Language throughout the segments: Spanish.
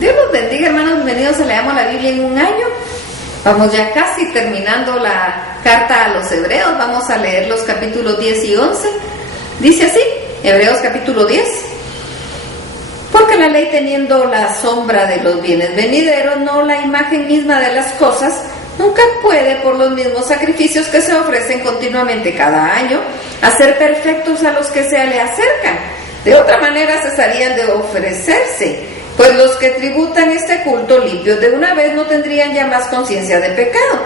Dios los bendiga, hermanos, bienvenidos a Leamos la Biblia en un año. Vamos ya casi terminando la carta a los Hebreos, vamos a leer los capítulos 10 y 11. Dice así, Hebreos capítulo 10. Porque la ley, teniendo la sombra de los bienes venideros, no la imagen misma de las cosas, nunca puede, por los mismos sacrificios que se ofrecen continuamente cada año, hacer perfectos a los que se le acercan. De otra manera cesarían de ofrecerse, pues los que tributan este culto limpios de una vez no tendrían ya más conciencia de pecado.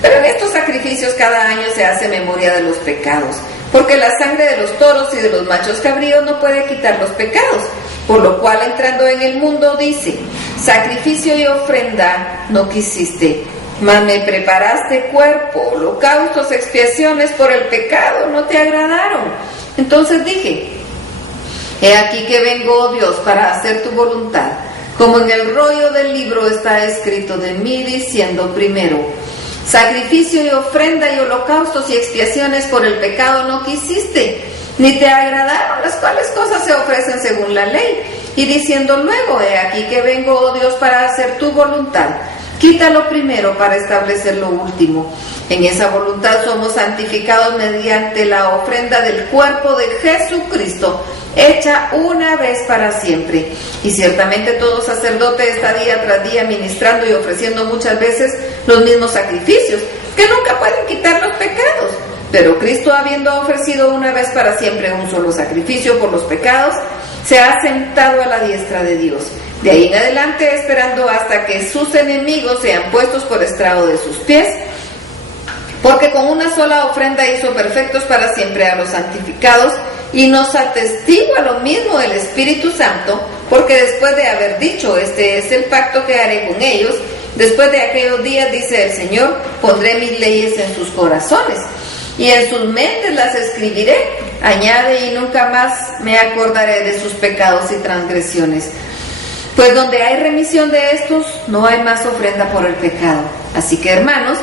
Pero en estos sacrificios cada año se hace memoria de los pecados, porque la sangre de los toros y de los machos cabríos no puede quitar los pecados. Por lo cual, entrando en el mundo, dice: sacrificio y ofrenda no quisiste, mas me preparaste cuerpo, holocaustos, expiaciones por el pecado no te agradaron. Entonces dije: he aquí que vengo, oh Dios, para hacer tu voluntad. Como en el rollo del libro está escrito de mí, diciendo primero: sacrificio y ofrenda y holocaustos y expiaciones por el pecado no quisiste, ni te agradaron, las cuales cosas se ofrecen según la ley. Y diciendo luego: he aquí que vengo, oh Dios, para hacer tu voluntad. Quítalo primero para establecer lo último. En esa voluntad somos santificados mediante la ofrenda del cuerpo de Jesucristo, hecha una vez para siempre. Y ciertamente todo sacerdote está día tras día ministrando y ofreciendo muchas veces los mismos sacrificios, que nunca pueden quitar los pecados. Pero Cristo, habiendo ofrecido una vez para siempre un solo sacrificio por los pecados, se ha sentado a la diestra de Dios. De ahí en adelante, esperando hasta que sus enemigos sean puestos por estrado de sus pies, porque con una sola ofrenda hizo perfectos para siempre a los santificados, y nos atestigua lo mismo el Espíritu Santo, porque después de haber dicho: este es el pacto que haré con ellos, después de aquellos días, dice el Señor, pondré mis leyes en sus corazones, y en sus mentes las escribiré. Añade: y nunca más me acordaré de sus pecados y transgresiones. Pues donde hay remisión de estos, no hay más ofrenda por el pecado. Así que, hermanos,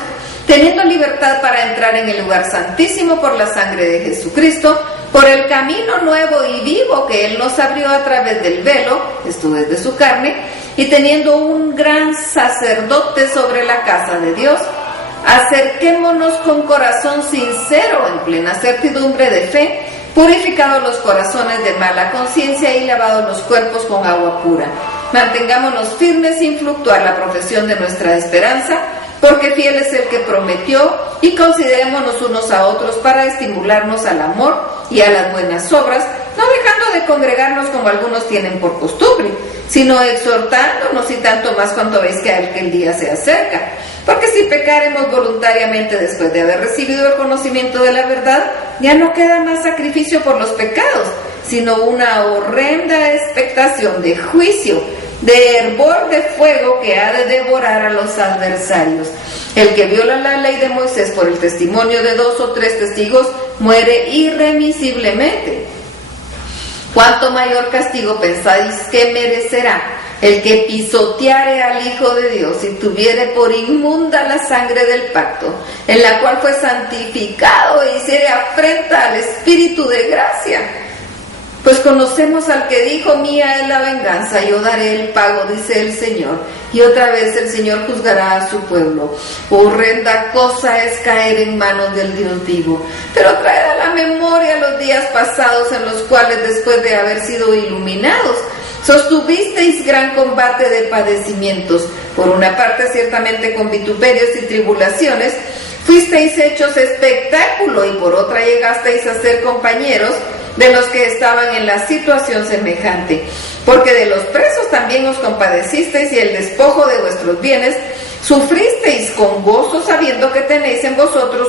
teniendo libertad para entrar en el lugar santísimo por la sangre de Jesucristo, por el camino nuevo y vivo que Él nos abrió a través del velo, esto es de su carne, y teniendo un gran sacerdote sobre la casa de Dios, acerquémonos con corazón sincero, en plena certidumbre de fe, purificados los corazones de mala conciencia y lavados los cuerpos con agua pura. Mantengámonos firmes sin fluctuar la profesión de nuestra esperanza, porque fiel es el que prometió, y considerémonos unos a otros para estimularnos al amor y a las buenas obras, no dejando de congregarnos como algunos tienen por costumbre, sino exhortándonos, y tanto más cuanto veis que aquel día se acerca. Porque si pecaremos voluntariamente después de haber recibido el conocimiento de la verdad, ya no queda más sacrificio por los pecados, sino una horrenda expectación de juicio, de hervor de fuego que ha de devorar a los adversarios. El que viola la ley de Moisés por el testimonio de 2 o 3 testigos muere irremisiblemente. ¿Cuánto mayor castigo pensáis que merecerá el que pisoteare al Hijo de Dios y tuviere por inmunda la sangre del pacto, en la cual fue santificado, e hiciere afrenta al Espíritu de gracia? Pues conocemos al que dijo: mía es la venganza, yo daré el pago, dice el Señor. Y otra vez el Señor juzgará a su pueblo. Horrenda cosa es caer en manos del Dios vivo. Pero traed a la memoria los días pasados, en los cuales, después de haber sido iluminados, sostuvisteis gran combate de padecimientos. Por una parte, ciertamente con vituperios y tribulaciones, fuisteis hechos espectáculo, y por otra llegasteis a ser compañeros de los que estaban en la situación semejante. Porque de los presos también os compadecisteis, y el despojo de vuestros bienes sufristeis con gozo, sabiendo que tenéis en vosotros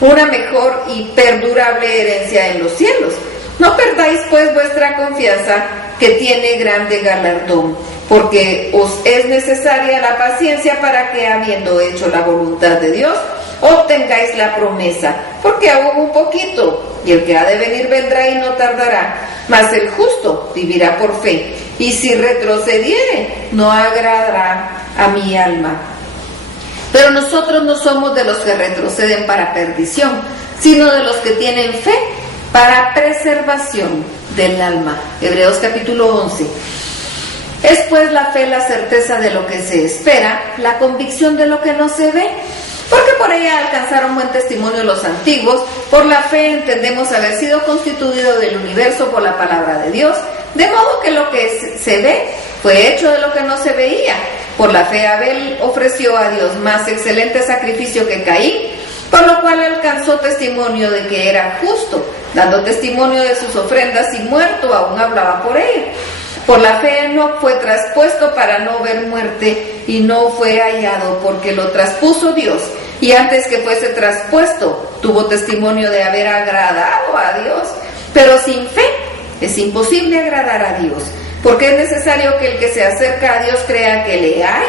una mejor y perdurable herencia en los cielos. No perdáis pues vuestra confianza, que tiene grande galardón, porque os es necesaria la paciencia para que, habiendo hecho la voluntad de Dios, obtengáis la promesa. Porque aún un poquito, y el que ha de venir vendrá y no tardará, mas el justo vivirá por fe, y si retrocediere, no agradará a mi alma. Pero nosotros no somos de los que retroceden para perdición, sino de los que tienen fe para preservación del alma. Hebreos capítulo 11. Es pues la fe la certeza de lo que se espera, la convicción de lo que no se ve. Porque por ella alcanzaron buen testimonio los antiguos. Por la fe entendemos haber sido constituido del universo por la palabra de Dios, de modo que lo que se ve fue hecho de lo que no se veía. Por la fe Abel ofreció a Dios más excelente sacrificio que Caín, por lo cual alcanzó testimonio de que era justo, dando testimonio de sus ofrendas, y muerto aún hablaba por ella. Por la fe Enoc fue traspuesto para no ver muerte, y no fue hallado porque lo traspuso Dios, y antes que fuese traspuesto tuvo testimonio de haber agradado a Dios. Pero sin fe es imposible agradar a Dios, porque es necesario que el que se acerca a Dios crea que le hay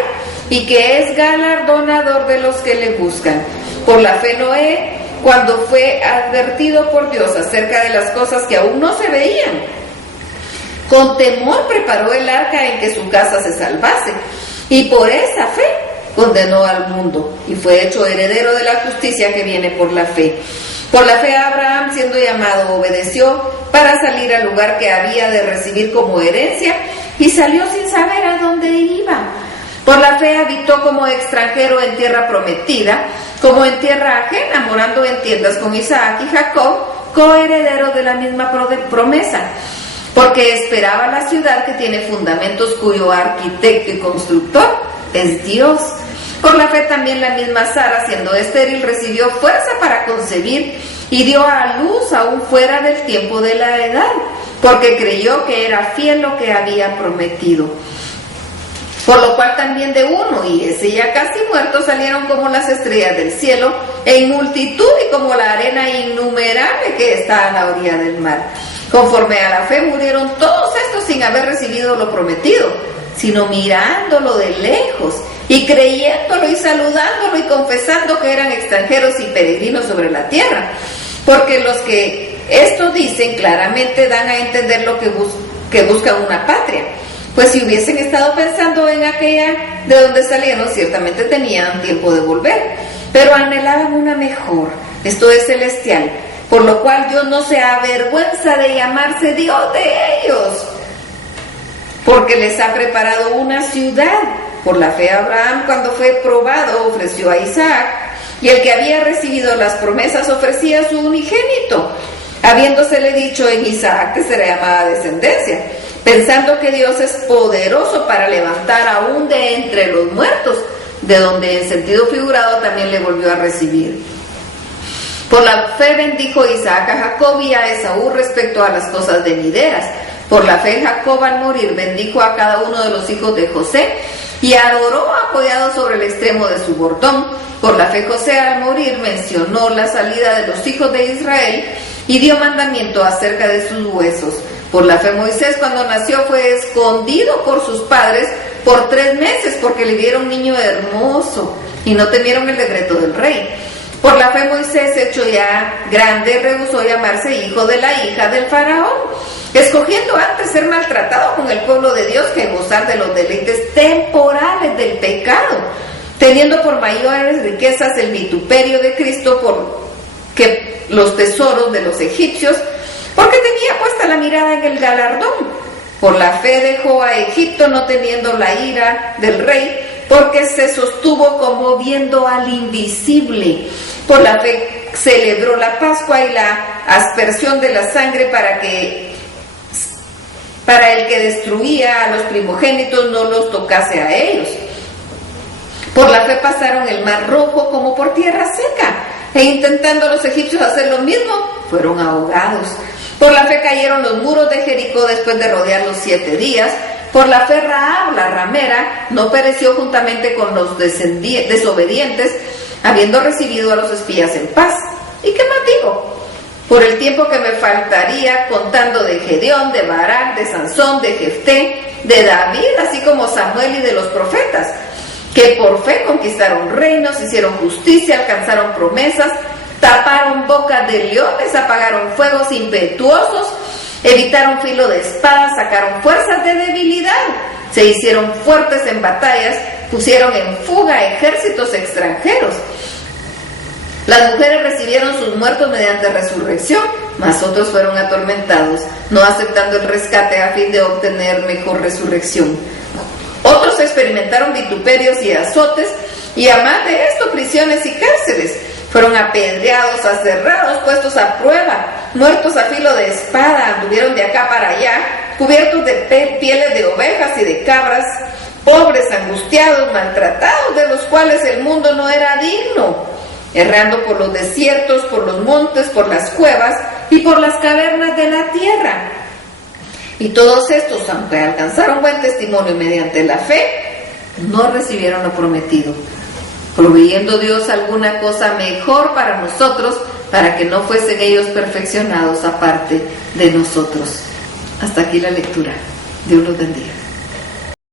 y que es galardonador de los que le buscan. Por la fe Noé, cuando fue advertido por Dios acerca de las cosas que aún no se veían, con temor preparó el arca en que su casa se salvase, y por esa fe condenó al mundo, y fue hecho heredero de la justicia que viene por la fe. Por la fe Abraham, siendo llamado, obedeció para salir al lugar que había de recibir como herencia, y salió sin saber a dónde iba. Por la fe habitó como extranjero en tierra prometida, como en tierra ajena, morando en tiendas con Isaac y Jacob, coherederos de la misma promesa, porque esperaba la ciudad que tiene fundamentos, cuyo arquitecto y constructor es Dios. Por la fe también la misma Sara, siendo estéril, recibió fuerza para concebir y dio a luz aún fuera del tiempo de la edad, porque creyó que era fiel lo que había prometido. Por lo cual también de uno, y ese ya casi muerto, salieron como las estrellas del cielo, en multitud y como la arena innumerable que está a la orilla del mar. Conforme a la fe murieron todos estos sin haber recibido lo prometido, sino mirándolo de lejos, y creyéndolo y saludándolo y confesando que eran extranjeros y peregrinos sobre la tierra. Porque los que esto dicen claramente dan a entender lo que buscan una patria. Pues si hubiesen estado pensando en aquella de donde salieron, ciertamente tenían tiempo de volver, pero anhelaban una mejor, esto es celestial, por lo cual Dios no se avergüenza de llamarse Dios de ellos, porque les ha preparado una ciudad. Por la fe Abraham, cuando fue probado, ofreció a Isaac, y el que había recibido las promesas ofrecía a su unigénito, habiéndosele dicho en Isaac que será llamada descendencia, pensando que Dios es poderoso para levantar aún de entre los muertos, de donde en sentido figurado también le volvió a recibir. Por la fe bendijo Isaac a Jacob y a Esaú respecto a las cosas venideras. Por la fe Jacob al morir bendijo a cada uno de los hijos de José y adoró apoyado sobre el extremo de su bordón. Por la fe José al morir mencionó la salida de los hijos de Israel y dio mandamiento acerca de sus huesos. Por la fe Moisés cuando nació fue escondido por sus padres por 3 meses porque le vieron niño hermoso y no temieron el decreto del rey. Por la fe Moisés, hecho ya grande, rehusó llamarse hijo de la hija del faraón, escogiendo antes ser maltratado con el pueblo de Dios que gozar de los deleites temporales del pecado, teniendo por mayores riquezas el vituperio de Cristo que los tesoros de los egipcios, porque tenía puesta la mirada en el galardón. Por la fe dejó a Egipto no temiendo la ira del rey, porque se sostuvo como viendo al invisible. Por la fe celebró la Pascua y la aspersión de la sangre para el que destruía a los primogénitos no los tocase a ellos. Por la fe pasaron el mar rojo como por tierra seca, e intentando los egipcios hacer lo mismo, fueron ahogados. Por la fe cayeron los muros de Jericó después de rodearlos 7 días. Por la fe Rahab, la ramera, no pereció juntamente con los desobedientes, habiendo recibido a los espías en paz. ¿Y qué más digo? Por el tiempo que me faltaría, contando de Gedeón, de Barak, de Sansón, de Jefté, de David, así como Samuel y de los profetas, que por fe conquistaron reinos, hicieron justicia, alcanzaron promesas, taparon bocas de leones, apagaron fuegos impetuosos, evitaron filo de espada, sacaron fuerzas de debilidad, se hicieron fuertes en batallas, pusieron en fuga ejércitos extranjeros. Las mujeres recibieron sus muertos mediante resurrección, mas otros fueron atormentados, no aceptando el rescate a fin de obtener mejor resurrección. experimentaron vituperios y azotes, y a más de esto, prisiones y cárceles. Fueron apedreados, aserrados, puestos a prueba, muertos a filo de espada, anduvieron de acá para allá, cubiertos de pieles de ovejas y de cabras, pobres, angustiados, maltratados, de los cuales el mundo no era digno, errando por los desiertos, por los montes, por las cuevas y por las cavernas de la tierra. Y todos estos, aunque alcanzaron buen testimonio mediante la fe, no recibieron lo prometido, proveyendo Dios alguna cosa mejor para nosotros, para que no fuesen ellos perfeccionados aparte de nosotros. Hasta aquí la lectura. Dios los bendiga.